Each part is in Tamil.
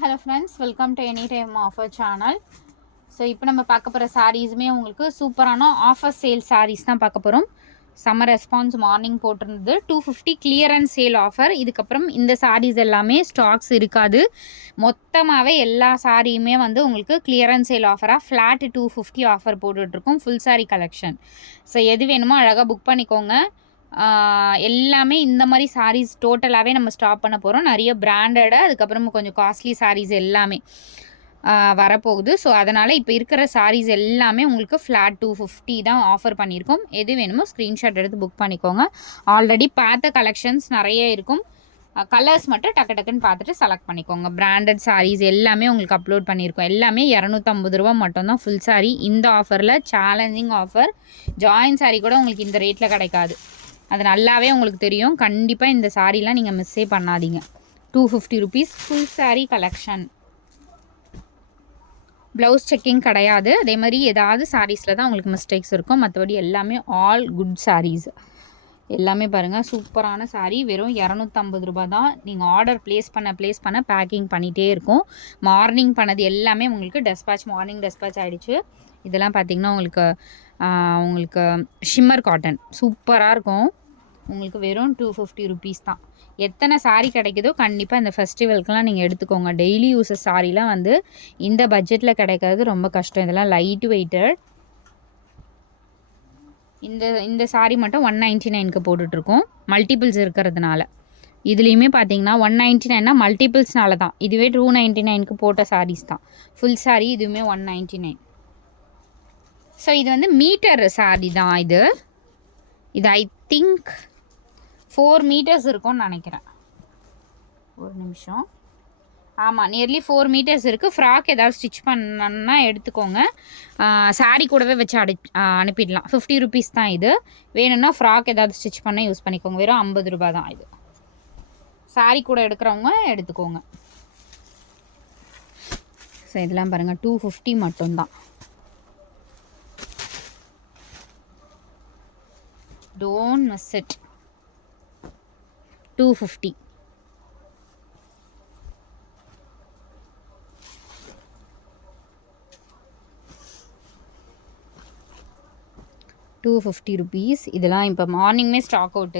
Hello friends, welcome to any time offer channel. So இப்போ நம்ம பார்க்க போகிற சாரீஸுமே உங்களுக்கு சூப்பரான ஆஃபர் சேல் சாரீஸ் தான் பார்க்க போகிறோம். சம்மர் ரெஸ்பான்ஸ் மார்னிங் போட்டிருந்தது 250 கிளியரன்ஸ் சேல் ஆஃபர். இதுக்கப்புறம் இந்த சாரீஸ் எல்லாமே ஸ்டாக்ஸ் இருக்காது. மொத்தமாகவே எல்லா சாரியுமே வந்து உங்களுக்கு கிளியரன்ஸ் சேல் ஆஃபராக ஃப்ளாட் 250 ஆஃபர் போட்டுட்ருக்கோம். Full sari collection. ஸோ எது வேணுமோ அழகாக புக் பண்ணிக்கோங்க. எல்லாமே இந்த மாதிரி சாரீஸ் டோட்டலாகவே நம்ம ஸ்டாப் பண்ண போகிறோம். நிறைய பிராண்டடு, அதுக்கப்புறம் கொஞ்சம் காஸ்ட்லி சாரீஸ் எல்லாமே வரப்போகுது. ஸோ அதனால் இப்போ இருக்கிற சாரீஸ் எல்லாமே உங்களுக்கு ஃப்ளாட் 250 தான் ஆஃபர் பண்ணியிருக்கோம். எது வேணுமோ ஸ்க்ரீன்ஷாட் எடுத்து புக் பண்ணிக்கோங்க. ஆல்ரெடி பார்த்த கலெக்ஷன்ஸ் நிறைய இருக்கும். கலர்ஸ் மட்டும் டக்கு டக்குன்னு பார்த்துட்டு செலக்ட் பண்ணிக்கோங்க. பிராண்டட் சாரீஸ் எல்லாமே உங்களுக்கு அப்லோட் பண்ணியிருக்கோம். எல்லாமே 250 ரூபா மட்டும்தான் ஃபுல் சாரீ. இந்த ஆஃபரில் சேலஞ்சிங் ஆஃபர். ஜாயின் சாரீ கூட உங்களுக்கு இந்த ரேட்டில் கிடைக்காது. அது நல்லாவே உங்களுக்கு தெரியும். கண்டிப்பாக இந்த சாரீலாம் நீங்கள் மிஸ்ஸே பண்ணாதீங்க. 250 rupees full sari collection. Blouse checking கிடையாது. அதே மாதிரி ஏதாவது சாரீஸில் தான் உங்களுக்கு மிஸ்டேக்ஸ் இருக்கும். மற்றபடி எல்லாமே ஆல் குட் சாரீஸ். எல்லாமே பாருங்கள், சூப்பரான சாரீ. வெறும் 250 ரூபா தான். நீங்கள் ஆர்டர் ப்ளேஸ் பண்ண பேக்கிங் பண்ணிகிட்டே இருக்கும். மார்னிங் பண்ணது எல்லாமே உங்களுக்கு மார்னிங் டெஸ்பேச் ஆகிடுச்சு. இதெல்லாம் பார்த்திங்கன்னா உங்களுக்கு ஷிம்மர் காட்டன் சூப்பராக இருக்கும். உங்களுக்கு வெறும் 250 ருபீஸ் தான். எத்தனை சாரீ கிடைக்குதோ கண்டிப்பாக இந்த ஃபெஸ்டிவலுக்குலாம் நீங்கள் எடுத்துக்கோங்க. டெய்லி யூஸஸ் சாரீலாம் வந்து இந்த பட்ஜெட்டில் கிடைக்கிறது ரொம்ப கஷ்டம். இதெல்லாம் லைட் வெயிட்டட். இந்த சாரீ மட்டும் 199க்கு போட்டுட்ருக்கோம். மல்டிபிள்ஸ் இருக்கிறதுனால. இதுலேயுமே பார்த்தீங்கன்னா 199னா மல்டிபிள்ஸ்னால தான். இதுவே 299க்கு போட்ட சாரீஸ் தான். ஃபுல் சாரீ இதுவுமே 199. ஸோ இது வந்து மீட்டர் சாரீ தான். இது ஐ திங்க் 4 மீட்டர்ஸ் இருக்கும்னு நினைக்கிறேன். ஒரு நிமிஷம். ஆமாம், நியர்லி 4 மீட்டர்ஸ் இருக்குது. ஃப்ராக் ஏதாவது ஸ்டிச் பண்ணணுன்னா எடுத்துக்கோங்க. சாரீ கூடவே வச்சு அனுப்பிடலாம். 50 ருபீஸ் தான் இது. வேணும்னா ஃப்ராக் ஏதாவது ஸ்டிச் பண்ண யூஸ் பண்ணிக்கோங்க. வெறும் 50 ரூபா தான் இது. சாரீ கூட எடுக்கிறவங்க எடுத்துக்கோங்க. ஸோ இதெல்லாம் பாருங்கள், 250 மட்டும்தான். Don't miss it. 250. ₹250. இதெல்லாம் இப்போ மார்னிங்குமே ஸ்டாக் அவுட்.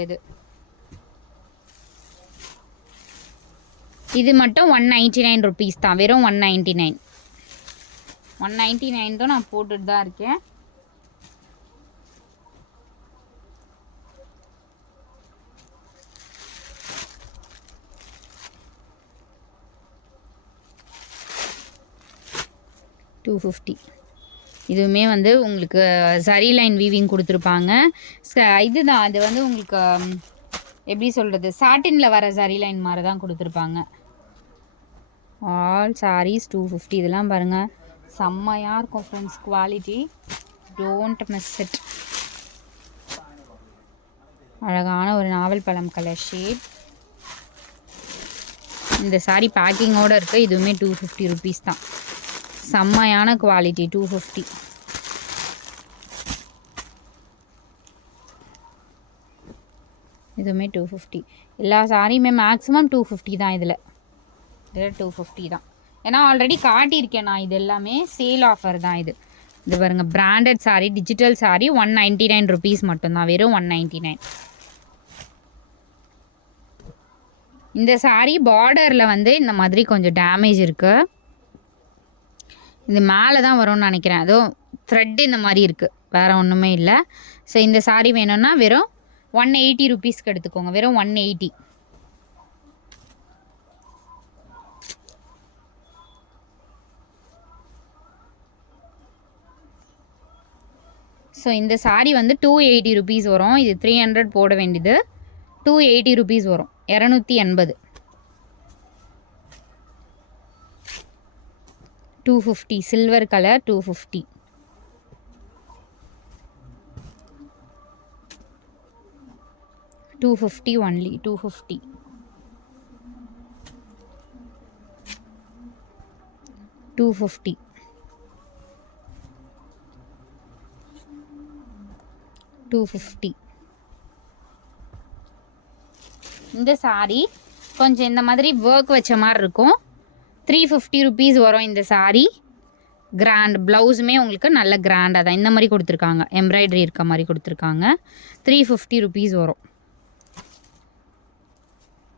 இது மட்டும் 199 ருபீஸ் தான். வெறும் 199 தான் நான் போட்டுட்டு தான் இருக்கேன். $250. இதுவுமே வந்து உங்களுக்கு சரி லைன் வீவிங் கொடுத்துருப்பாங்க. இதுதான் அது வந்து உங்களுக்கு எப்படி சொல்கிறது, சாட்டினில் வர சரி லைன் மாதிரி தான் கொடுத்துருப்பாங்க. ஆல் சாரீஸ் 250. இதெல்லாம் பாருங்கள், செம்மையாக இருக்கும் friends. Quality don't miss it. அழகான ஒரு நாவல் பழம் கலர் ஷேட். இந்த சாரீ பேக்கிங்கோடு இருக்குது. இதுவுமே 250 ருபீஸ் தான். செம்மையான குவாலிட்டி. 250. இதுவுமே 250. எல்லா சாரியுமே மேக்ஸிமம் 250 தான். இதில் 250 தான். ஏன்னா ஆல்ரெடி காட்டியிருக்கேன் நான். இது எல்லாமே சேல் ஆஃபர் தான். இது பாருங்கள், branded sari, digital sari 199 rupees மட்டும்தான். வெறும் 199. இந்த சாரீ பார்டரில் வந்து இந்த மாதிரி கொஞ்சம் டேமேஜ் இருக்குது. இது மேலே தான் வரும்னு நினைக்கிறேன். அதுவும் த்ரெட் இந்த மாதிரி இருக்குது, வேறு ஒன்றுமே இல்லை. ஸோ இந்த சாரீ வேணும்னா வெறும் 180 ருபீஸ்க்கு எடுத்துக்கோங்க. வெறும் 180. ஸோ இந்த சாரீ வந்து 280 ருபீஸ் வரும். இது 300 போட வேண்டியது. 280 ருபீஸ் வரும். 280. 250. Silver colour 250. $250 only. 250. 250. இந்த சாரீ கொஞ்சம் இந்த மாதிரி ஒர்க் வச்ச மாதிரி இருக்கும். 350 rupees வரும் இந்த saree. கிராண்ட் ப்ளவுஸுமே உங்களுக்கு நல்ல கிராண்டாக தான் இந்த மாதிரி கொடுத்துருக்காங்க, எம்ப்ராய்டரி இருக்க மாதிரி கொடுத்துருக்காங்க. 350 rupees வரும்.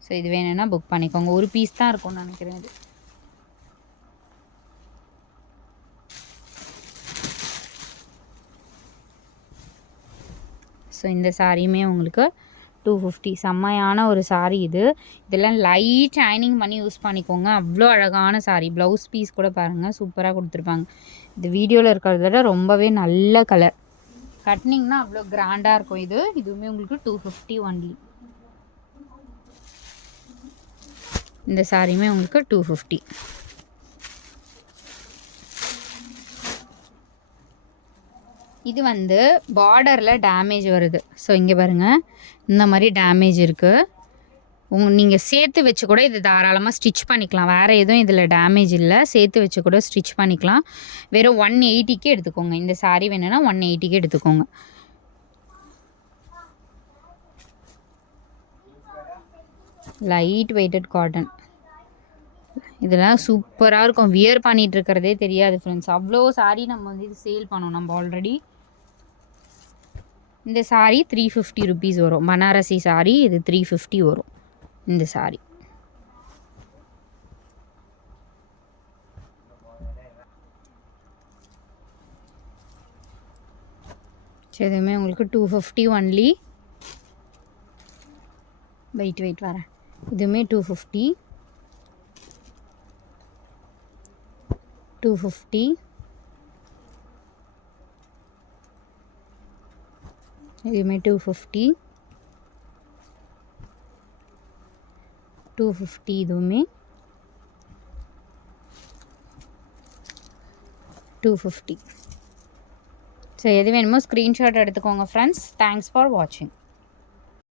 ஸோ இது வேணும்னா புக் பண்ணிக்கோங்க. ஒரு பீஸ் தான் இருக்கும்னு நினைக்கிறேன் இது. ஸோ இந்த சாரியுமே உங்களுக்கு 250. செம்மையான ஒரு சாரீ இது. இதெல்லாம் லைட் ஷைனிங் பண்ணி யூஸ் பண்ணிக்கோங்க. அவ்வளோ அழகான சாரீ. ப்ளவுஸ் பீஸ் கூட பாருங்கள், சூப்பராக கொடுத்துருப்பாங்க. இந்த வீடியோவில் இருக்கிறத விட ரொம்பவே நல்ல கலர். கட்டினிங்னா அவ்வளோ கிராண்டாக இருக்கும் இது. இதுவுமே உங்களுக்கு 250 ஒன்லி. இந்த சாரியுமே உங்களுக்கு 250. இது வந்து பார்டரில் டேமேஜ் வருது. ஸோ இங்கே பாருங்கள், இந்த மாதிரி டேமேஜ் இருக்குது. நீங்கள் சேர்த்து வச்சு கூட இது தாராளமாக ஸ்டிச் பண்ணிக்கலாம். வேறு எதுவும் இதில் டேமேஜ் இல்லை. சேர்த்து வச்சு கூட ஸ்டிச் பண்ணிக்கலாம். வெறும் 180க்கு எடுத்துக்கோங்க. இந்த சாரீ வேணும்னா 180க்கு எடுத்துக்கோங்க. Light weighted cotton. இதெல்லாம் சூப்பராக இருக்கும். வியர் பண்ணிகிட்டு இருக்கிறதே தெரியாது ஃப்ரெண்ட்ஸ். அவ்வளோ சாரீ நம்ம வந்து இது சேல் பண்ணோம் நம்ம ஆல்ரெடி. இந்த சாரீ 350 rupees வரும். பனாரசி சாரீ இது 350 வரும் இந்த சாரீ. சரி, இதுவுமே உங்களுக்கு 250 ஒன்லி. வெயிட் வரேன். இதுவுமே 250. 250. இதுவுமே 250. 250 இதுவுமே 250. ஸோ எது வேணுமோ ஸ்க்ரீன்ஷாட் எடுத்துக்கோங்க ஃப்ரெண்ட்ஸ். தேங்க்ஸ் ஃபார் வாட்சிங்.